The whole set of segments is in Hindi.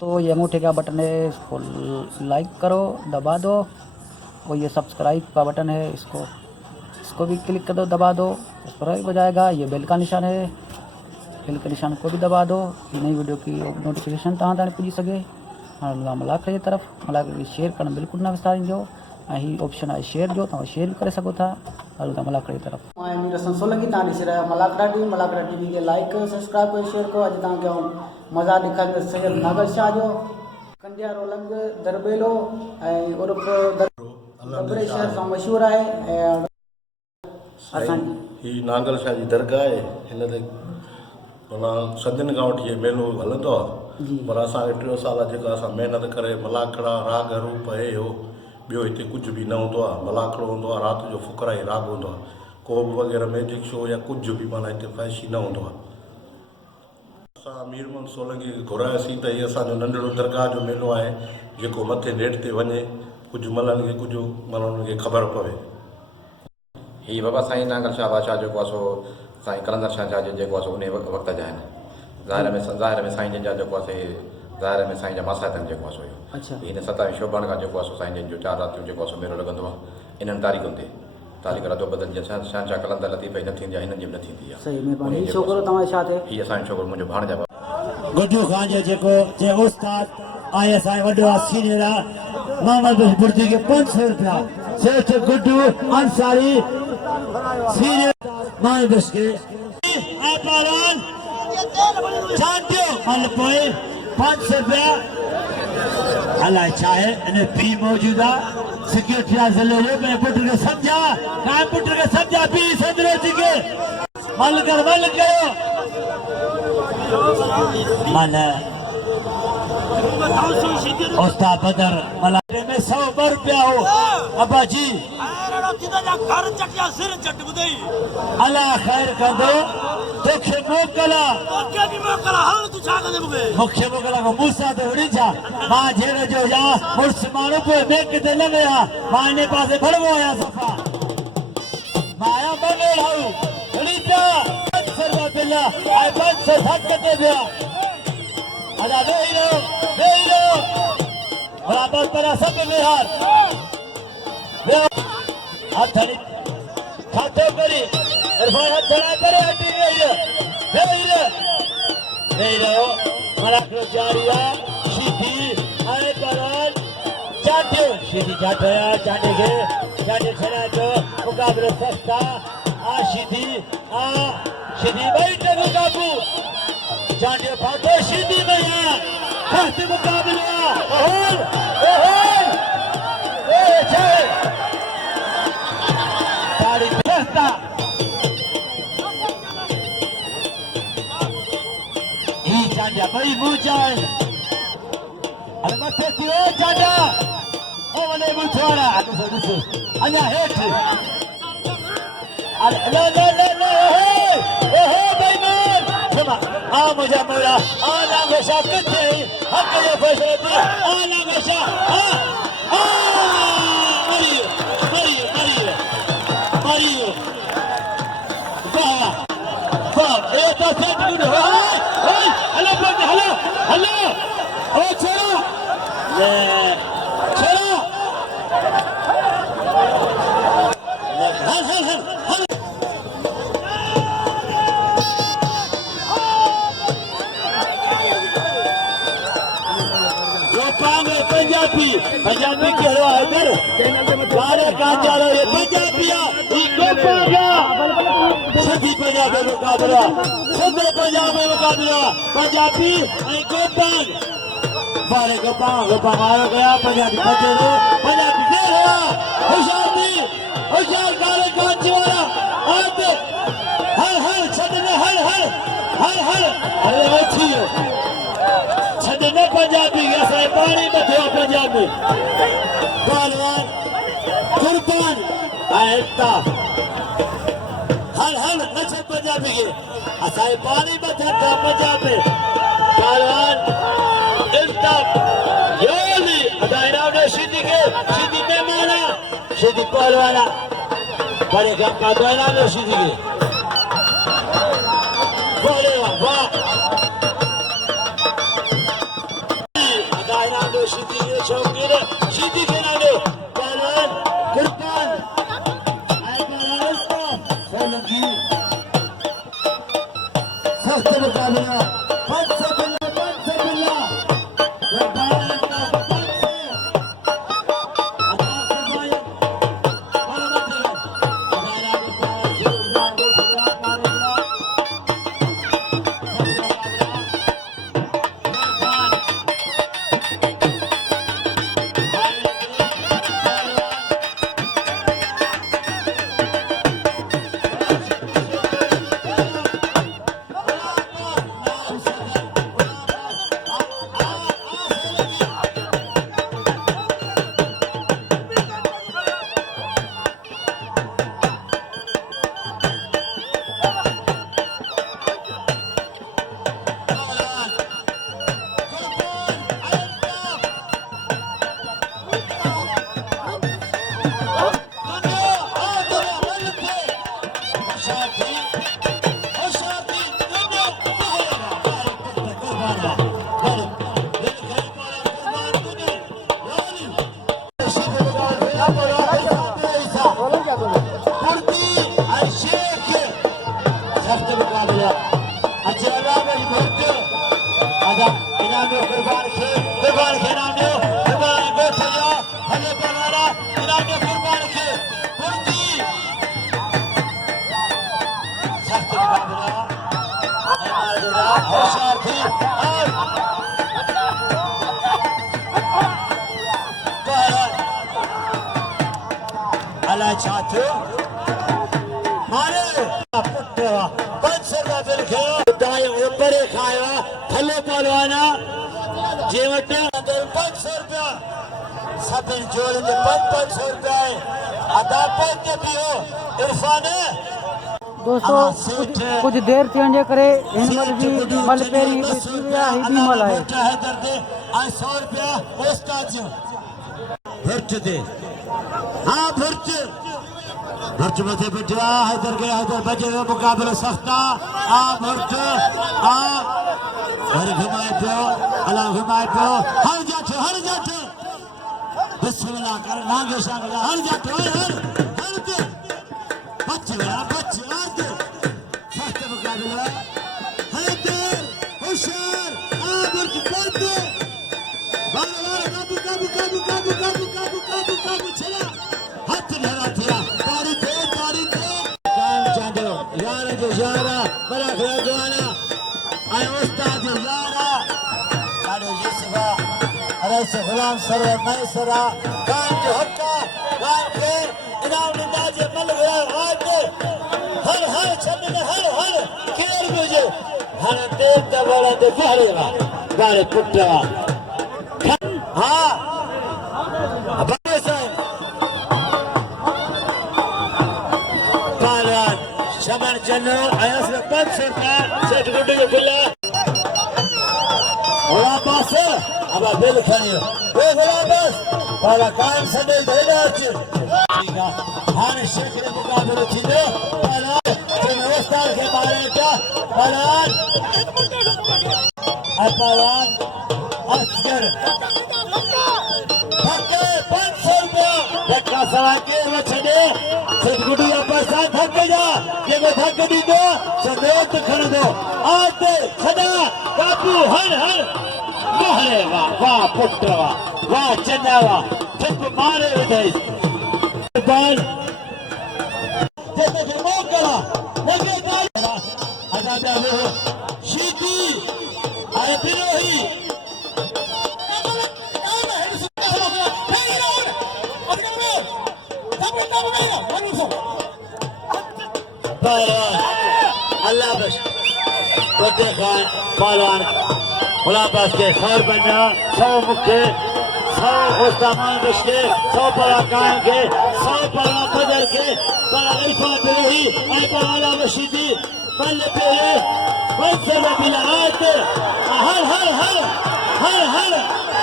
तो ये अंगूठे का बटन है, इसको लाइक करो, दबा दो। और ये सब्सक्राइब का बटन है, इसको भी क्लिक कर दो, दबा दो, उस पर हो जाएगा। ये बेल का निशान है, बेल के निशान को भी दबा दो, नई वीडियो की नोटिफिकेशन तव्हां ताईं पुॼी सघे। हाणे मलाक जी तरफ़ मलाक खे शेयर करणु बिल्कुलु न विसारिजो। ऐं हीउ ऑप्शन आहे शेयर जो, तव्हां शेयर भी करे सघो था। हलो मलाक जी तरफ़ मीर हसन सोलंकी तव्हां ॾिसी रहिया मलाकड़ा टीवी खे लाइक कयो, सब्सक्राइब कयो, शेयर कयो। अॼु तव्हांखे मज़ा ॾेखारींदुसि सैयद नागर शाह जो कंडिया रोलंग दरबेलो ऐं उर्फ दरबे शहर सां मशहूरु आहे। ऐं असांजी ही नांगल शाह जी दरगाह आहे। हिन ते माना सदियुनि खां वठी इहो मेलो हलंदो आहे। पर असांखे 3 साल जेका असां महिनत करे मलाखड़ा राग रूप हे हो, ॿियो हिते कुझु बि न हूंदो आहे। मलाखड़ो हूंदो आहे, राति जो फुकराई राग हूंदो आहे। को बि वग़ैरह मैजिक शो या कुझु बि माना हिते फैशी न हूंदो आहे। असां मीर मोहम्मद सोलंकी घुरायोसीं त हीअ असांजो नंढिड़ो दरगाह जो मेलो आहे, जेको मथे नेठ ते वञे कुझु मल्हनि खे कुझु माना उन्हनि खे ख़बर पवे। ही बाबा साईं नांगल शाह बादशाह जेको आहे सो साईं कलंदर शाह जा जेको आहे सो उन वक़्त जा आहिनि। ज़ाहिर में साईं जन जा जेको आहे ज़ाहिर में साईं जा मासाइतनि जेको आहे सो हिन 27 शोभान खां जेको आहे सो साईं जन जो 4 रातियूं जेको आहे सो मेलो लॻंदो आहे। इन्हनि तारीख़ुनि ते तारीख़ रदो बदल जीअं शहनशाह कलंदर लतीफ़ न थींदी आहे, हिननि जी बि न थींदी आहे। सही महिरबानी। हीउ छोकिरो तव्हां छा थिए? हीउ असांजो छोकिरो मुंहिंजो भाणजा गुड्डू खान जो जेको जे उस्ताद आए असांजो वॾो सीनियर आहे मोहम्मद बुर्दी खे 500 रुपया सेठ गुड्डू अंसारी सीनियर मोहम्मद के आपारान चाटियो मल पोए 500 रुपया अलाए चाहे इन पी मौजूदा सिक्योरिटी ज़िले जो मैं पुट के समझा काय पुट के समझा पी सदरो जी के मल करो मन उस्ताद बदर मलाटे में 100 रुपया हो अब्बा जी अल्लाह खैर कर दो। तोखे मोकला मुख्य मोकला को मूसा ते उड़ी जा मां जेड़े जो या मुर्स मानो पे मेक ते लगया मां ने पासे भड़वो आया सफा माया बने लाऊ उड़ी जा सर्व बिल्ला आई बन से थकते दिया अदा देइलो बराबर पर सब निहार हथड़ी खातो करी इरफान हाथ चला करे हटी देइलो मलाकड़ो जारिया सीधी आए करान चाटियो सीधी चाटया चाटे के चाटे छना जो मुकाबले सस्ता आ सीधी बैठ मुकाबू चाटे फाटो सीधी भैया हाथ मुकाबला ओहोल ए छे तारीख सस्ता ही चाटा भाई मुचान अरे मथे थी ओ चाटा ओ वने मुछवाड़ा दुसो अन्या हेठ अरे लो ओहो बेईमान क्षमा आ मुझे मोरा आ नागशा कथे हक ये फैसला दी आ नागशा आ मरियो वाह ये तो सच गुड ओए हेलो ओ छोड़ो हल पंजाबी कहो इधर बारे का चालो ये पंजाबिया सिंधी पंजाबी मुकाबला सिंधी पंजाबी मुकाबला पंजाबी गोपाल बारे गोपाल मारो गया पंजाबी बचे रो पंजाबी देर हुआ होशियार काले कांच वाला आते हर छड़ने हर अरे अच्छी छड़ने पंजाबी ऐसा पानी में थे पंजाबी पहलवान कुर्बान आयता हर नशे पंजाबी के ऐसा पानी में थे पंजाबी पहलवान इंतब योली अदायरा ने सीधी में माना सीधी पहलवाना बड़े कम का दायरा ने सीधी के बड़े वाह बशीदी शौकीन शीदी के नाले पालन कुर्बान आए पालन सोलंकी सख्त मुकाबला 500 बिल्ला कुर्बान का 500 अला छात्र मारे पुट्टा 500 का बिल खेलो दाएं ऊपर खाया थले पहलवाना जेवट 500 रुपया सब जोड़ में 500 रुपया अदा पे पियो इरफान दोस्तों कुछ देर थी अंजे करे हिम्मत भी मल पेरी या ही भी मल है दर्द आज 100 रुपया उस्ताद भर्च दे हाँ भर्च मथे बैठा हैदर के हैदर बजे मुकाबला सख्ता आ भर्च आ हर घुमाए पियो अला घुमाए पियो हर जाठे बिस्मिल्लाह कर नागे शागला हर जाठे हर दे बच्चे आते सख्त मुकाबला हैदर होशियार आ भर्च पलट काबू चला हाथ धरा थिया तारीख काम चांदो यार जो यारा बड़ा खड़ा जवाना आए उस्ताद यारा साडो यूसुफा अरे से गुलाम सरवर मैसरा काम जो हक्का काम के इनाम निंदाज मल गया आज हर छन्ने हर खेल मुझे हर देव दबड़ा दे बारे पुट्टा हाँ अब शमन चलो आयस में 500 का सेट गुड्डू के खुला गुलाम बस अब बिल खनियो ओ गुलाम बस पाला कायम सदे देना अच्छे ठीक है हर शेख ने मुकाबले थी दो पाला उस्ताद के बारे में क्या पालान पालान अस्कर थके 500 रुपया धक्का सवा के छे सदगुडी पैसा थक जा ये वो थक दी दो समेत खड़ दो आते खड़ा बापू हर मोहरे वाह पुट्रवा वाह चन्नावा ठप मारे विधई बाल जैसे कि मोकला लगे गाल आजा हो शीती आए बिरोही अल्लाह बस तोते खान पहलवान गुलाम बास के 100 बनना 100 मुखे 100 उस्तामान बस के 100 परा कायम के 100 परा बदर के परा इल्फा बिरही आई परा मशीदी बल पे वैसे बिला आते हर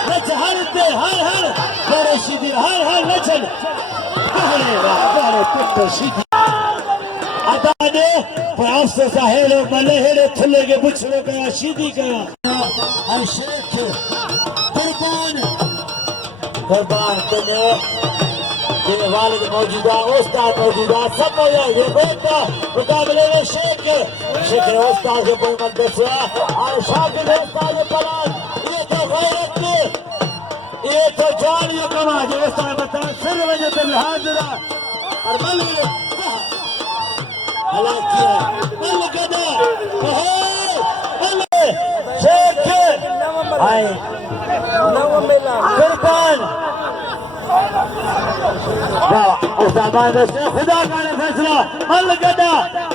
नच हरते हर बड़े शीदी हर नचन बड़े पुत्र शीदी अदाने प्राप्त से हेलो मले हेलो थले के बुछड़े का शीदी का हर शेख कुर्बान कुर्बान कन्यो ये वालिद मौजूदा उस्ताद मौजूदा सब मौजूदा ये बेटा मुकाबले में शेख उस्ताद के कोई मत दसवा और शागिर्द उस्ताद पलान ये तो गैरत ये तो जान ये कमा जो उस्ताद बता सिर वजह से हाजिरा और बल हला किया बल कदा बल शेख आए कुर्बान उस्ताद से खुदा का फैसला मल गदा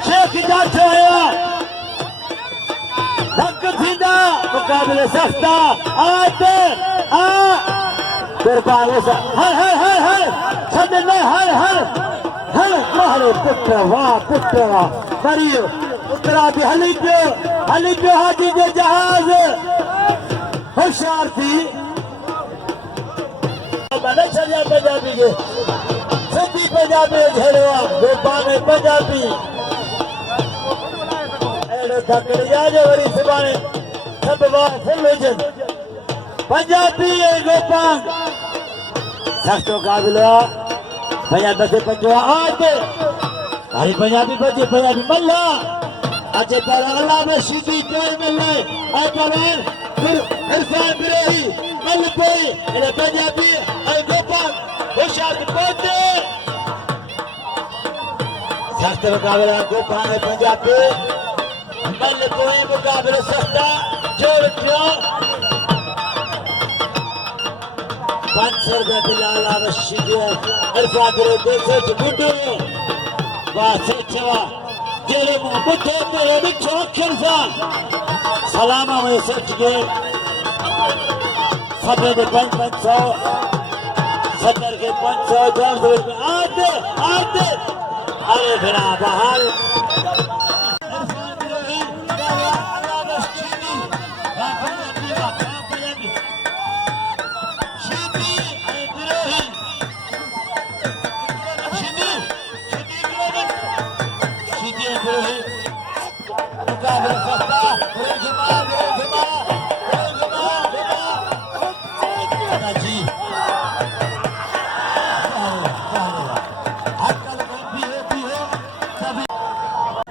शेख जाचो है धक थींदा मुकाबले सख्ता आते आ कुर्बान हर हर हर हर छदने हर हर हर मारे पुत्र वाह मरियो उतरा भी हली पियो हाजी जो जहाज होशियार थी छड़िया पंजाबी के सिंधी पंजाबी झेड़वा गोपाने पंजाबी एड़ो धकड़िया जो वरी सुभाणे सब वाह फुल हुजन पंजाबी ए गोपान सख्तो काबिला पंजाबी से पंजवा आते हरी पंजाबी बचे पंजाबी मल्ला अच्छे पर अल्लाह में सीधी कोई मिलने ऐ पवन फिर इरफान बिरही मल कोई इन्हें पंजाबी ऐ गोपाल होशियार पहुंचे सख्त मुकाबला गोपाल है पंजाबी मल कोई मुकाबला सख्ता जोड़ दिया 500 रुपये बिलाल आवश्यक इरफान बिरही देखे तो गुड्डू वाह सच्चा तेरे बुद्धे तेरे बिच्छो खिरसान सलामा में सच के सफे दे 500 सत्तर के 500 200 रुपये आते अरे बिना बहाल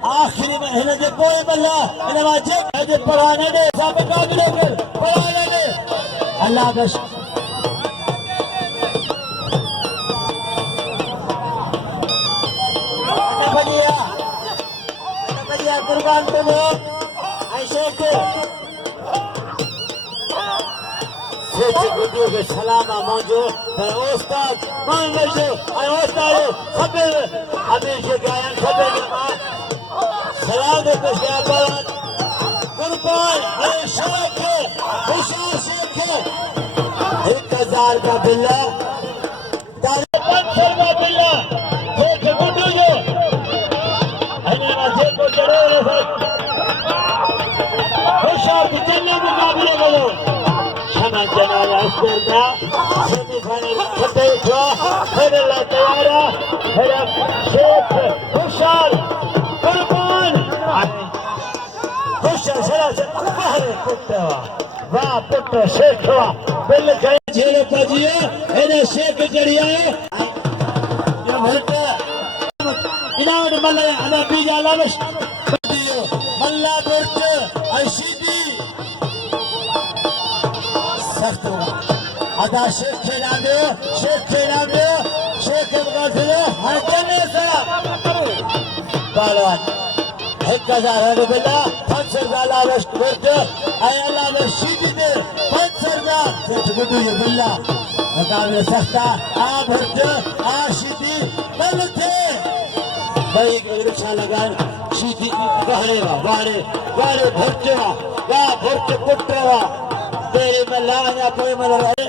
आखिरी में हिन जे कोई बल्ला इन वाजे जे पढ़ाने दे सब काबिले कर पढ़ाने दे अल्लाह बस बढ़िया कुर्बान को ऐसे के सेठ गुड्डू के सलामा मौजो है उस्ताद मान वजो है उस्ताद सबे हमें से गायन सबे के बाद सलाम दे को शाबाश कुर्बान है शेख खुशा शेख 1000 का बिल्ला 500 का बिल्ला सेठ गुड्डू जो हने वाजे को जरूर है खुशा की चलने मुकाबले करो क्षमा जनाया अस्परदा सेमीफाइनल खटे उठा फाइनल तैयार है शेख खुशाल कुर्बान खुशाल से बाहर पुट्टा वाह पुट्टा शेख बिल गए झेलो पजियो एने शेख जड़िया है ये भरता इनाम मल्ला अदा बीजा लावश मल्ला बुर्त अशीदी सख्त अदा शेख खेला दो शेख मुकाबले हर जने सा पहलवान 1000 रुपया 500 का लावश बुर्त अल्लाह में सीधी दे 500 का सेठ गुड्डू ये बिल्ला मुकाबले सख्ता आ बुर्त आ सीधी बल थे भाई रिक्शा लगान सीधी गहरे वारे भरचवा वाह भरच पुट्टवा तेरे में लाना कोई मल रहे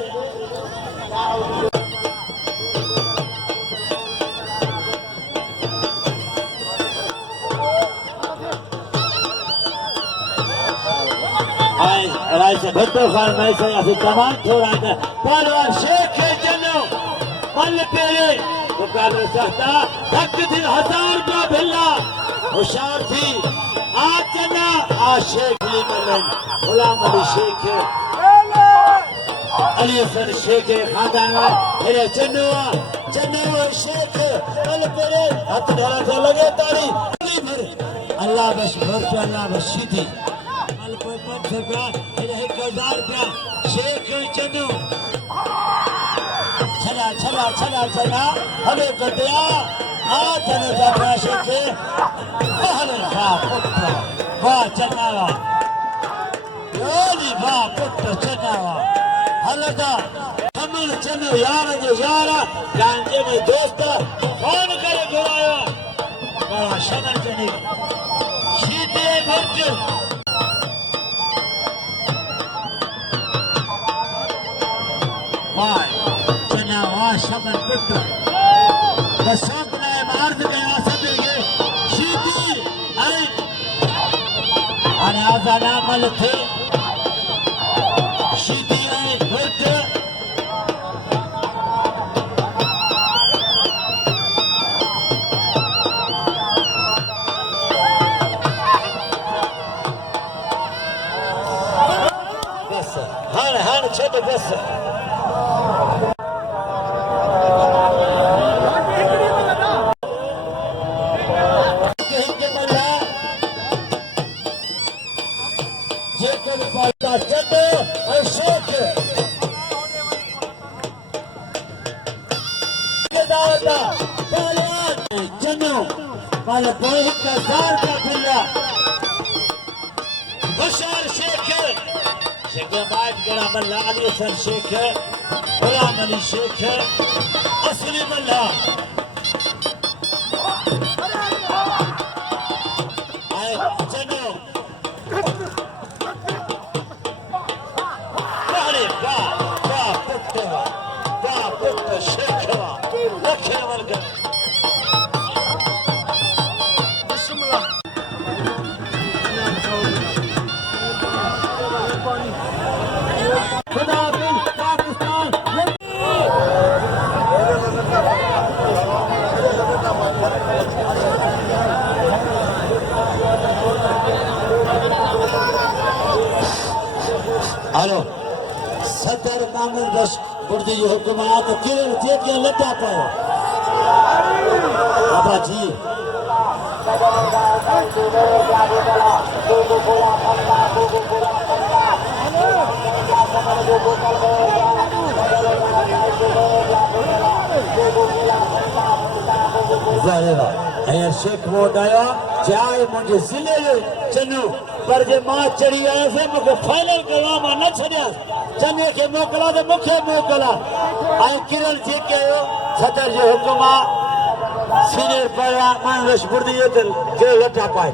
राय से भट्टो खान में से अभी तमाम थोड़ा था पहलवान शेख है जनो मल पेरे मुकाबले सख्ता धक थी 1000 का भिल्ला होशियार थी आज जना आ शेख ली मलन गुलाम अली शेख अली हसन शेख खानदान हेरे चन्नू शेख कल तेरे हाथ धरा था लगे तारी अल्लाह बस भर पे अल्लाह बस सीधी कल कोई 500 रुपया हेरे 1000 रुपया शेख चन्नू चला हमें कटिया तने जाना शेख वाह चन्नावा योली वाह पुत्र चन्नावा हलका हमन चन्नो यार जो यारा गांजे में दोस्त कौन करे गुराया बड़ा शमन चने शीते भट वाह चन्नावा शमन पुत्र दशक ने मार्ग गया सदर के शीती अरे आजाना मल थे शीती अरे भट बस हर छोटे बस अली हसन शेख गुलाम अली शेख असली मल्ला आए चलो पुत्र शेख लखे वर्ग हेलो सदर मामूल बस बुर्दी हुकूमत केरल जेके लटा पायो बाबा जी हींअर शेख वोट आया चाहे मुझे जिले चन्नू पर जे मां चढ़ी आयासीं मूंखे फाइनल करिणो मां न छॾियां चन्नू खे मोकिला त मूंखे मोकिला ऐं किरण जेके आयो सदर जो हुकुम आहे सीनियर पहिरियां मां रशपुर जे लटा पाए